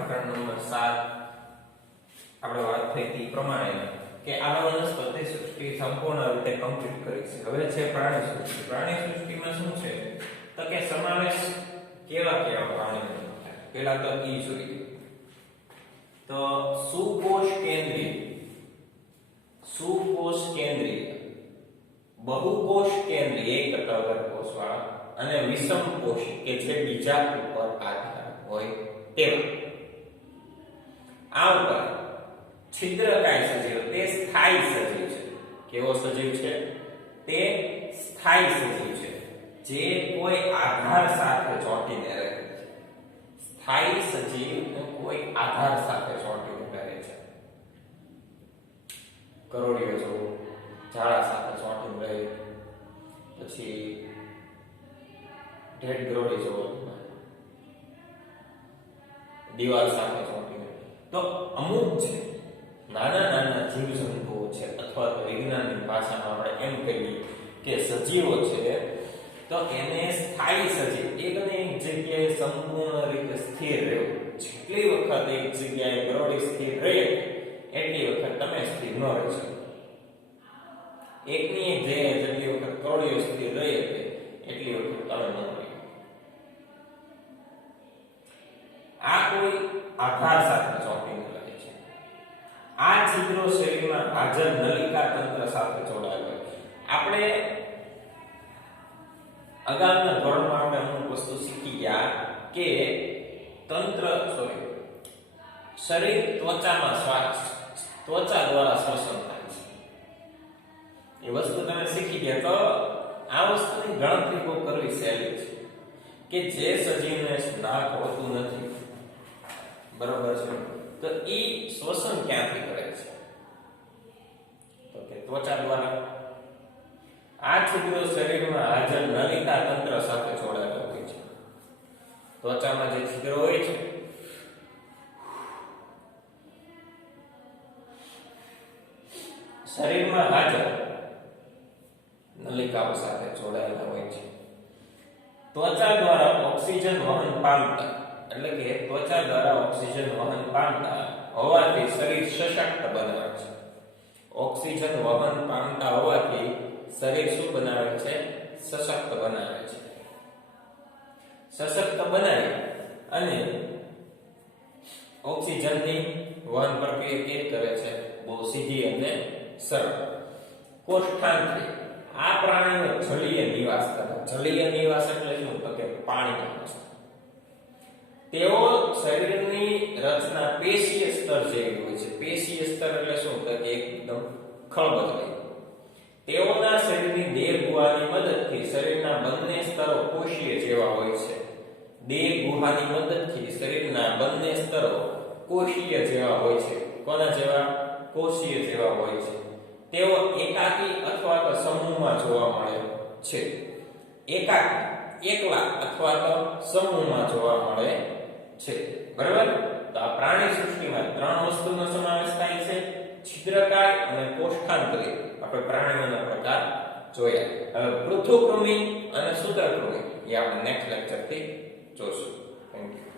પ્રકરણ નંબર 7 આપણે વાત થઈ હતી પ્રમાણે કે આ વનસ્પતિ સૃષ્ટિ સંપૂર્ણ રીતે કમ્પ્લીટ કરી છે. હવે છે પ્રાણી સૃષ્ટિ. પ્રાણી સૃષ્ટિમાં શું છે તો કે સમાવેશ કેવા પ્રાણીઓ થાય. પહેલા તો ઈ જોઈએ તો સુકોષ કેન્દ્રીય, બહુકોષ કેન્દ્રીય એક ટગર કોષવાળા અને વિષમ કોષી કે જે બીજા ઉપર આધાર હોય તેવા. આ ઉપર છિદ્રકાય સજીવ તે સ્થાયી સજીવ છે. કેવો સજીવ છે? તે સ્થાયી સજીવ છે જે કોઈ આધાર સાથે ચોંટીને રહે છે. સ્થાયી સજીવ કોઈ આધાર સાથે ચોંટીને રહે છે. કરોડિયો જેવો ઝાડા સાથે ચોંટીને રહે, પછી ઢેડ ગરોળી જેવો દિવાલ સાથે ચોંટીને. તો અમુક છે નાના જીવજંતુઓ છે અથવા તો વિજ્ઞાનની ભાષામાં આપણે એમ કહીએ કે સજીવો છે તો એને સ્થાયી સજીવ એકને એક જગ્યાએ સંપૂર્ણ રીતે સ્થિર રહેવું. જેટલી વખત એક જગ્યાએ ગરોળી સ્થિર રહે એટલી વખત તમે સ્થિર ન રહી શકો. એકની એક જગ્યાએ જેટલી વખત ગરોળીઓ સ્થિર રહે એટલી વખત તમે ન રહી. આ કોઈ આધાર સાથે ચોંટીને રહે છે. આ છિદ્રો શરીરમાં હાજર નલિકા તંત્ર સાથે જોડાયેલા છે. આપણે અગાઉના ધોરણમાં આપણે અમુક વસ્તુ શીખી ગયા કે શરીર ત્વચા દ્વારા શ્વસન થાય છે. એ વસ્તુ તમે શીખી ગયા તો આ વસ્તુની ગણતરી બહુ કરવી સહેલી છે કે જે સજીવને નાક હોતું નથી, બરોબર છે, તો એ શ્વસન ક્યાંથી કરે છે? તો કે ત્વચા દ્વારા. આ છિદ્રો શરીરમાં હાજર નલિકા તંત્ર સાથે જોડાયેલા હોય છે. ત્વચામાં જે છિદ્રો હોય છે શરીરમાં હાજર નલિકાઓ સાથે જોડાયેલા હોય છે. ત્વચા દ્વારા ઓક્સિજન વહન પામતા, એટલે કે ત્વચા દ્વારા ઓક્સિજન વહન પામતા હોવાથી શરીર સશક્ત બનાવે છે. ઓક્સિજન વહન પામતા હોવાથી શરીર શું બનાવે છે? સશક્ત બનાવે છે. સશક્ત બનાવી અને ઓક્સિજનની વહન પ્રક્રિયા કેવી કરે છે? બહુ સીધી અને સરળ. કોષ્ઠાંતરી. આ પ્રાણીઓ જલીય નિવાસ કરે. જલીય નિવાસ એટલે શું? તો કે પાણીમાં વસે. તેઓ શરીરની રચના પેશીય સ્તર જેવી હોય છે. પેશીય સ્તર એટલે શું? તો કે એકદમ ખળબળાય. તેઓના શરીરની દેહ ગુહાની મદદથી શરીરના બંને સ્તરો કોષીય જેવા હોય છે. દેહ ગુહાની મદદથી શરીરના બંને સ્તરો કોષીય જેવા હોય છે. કોના જેવા? કોષીય જેવા હોય છે. તેઓ એકાકી અથવા તો સમૂહમાં જોવા મળે છે. એકાકી, એકલા અથવા તો સમૂહમાં જોવા મળે છે. બરાબર? તો આ પ્રાણી સૃષ્ટિમાં ત્રણ વસ્તુનો સમાવેશ થાય છે: છિદ્રકાય અને કોષ્ઠાંતરી. આપણે પ્રાણીઓના પ્રકાર જોયા. હવે પૃથુકૃમિ અને સૂત્રકૃમિ એ આપણે નેક્સ્ટ લેક્ચરથી જોશું. Thank you.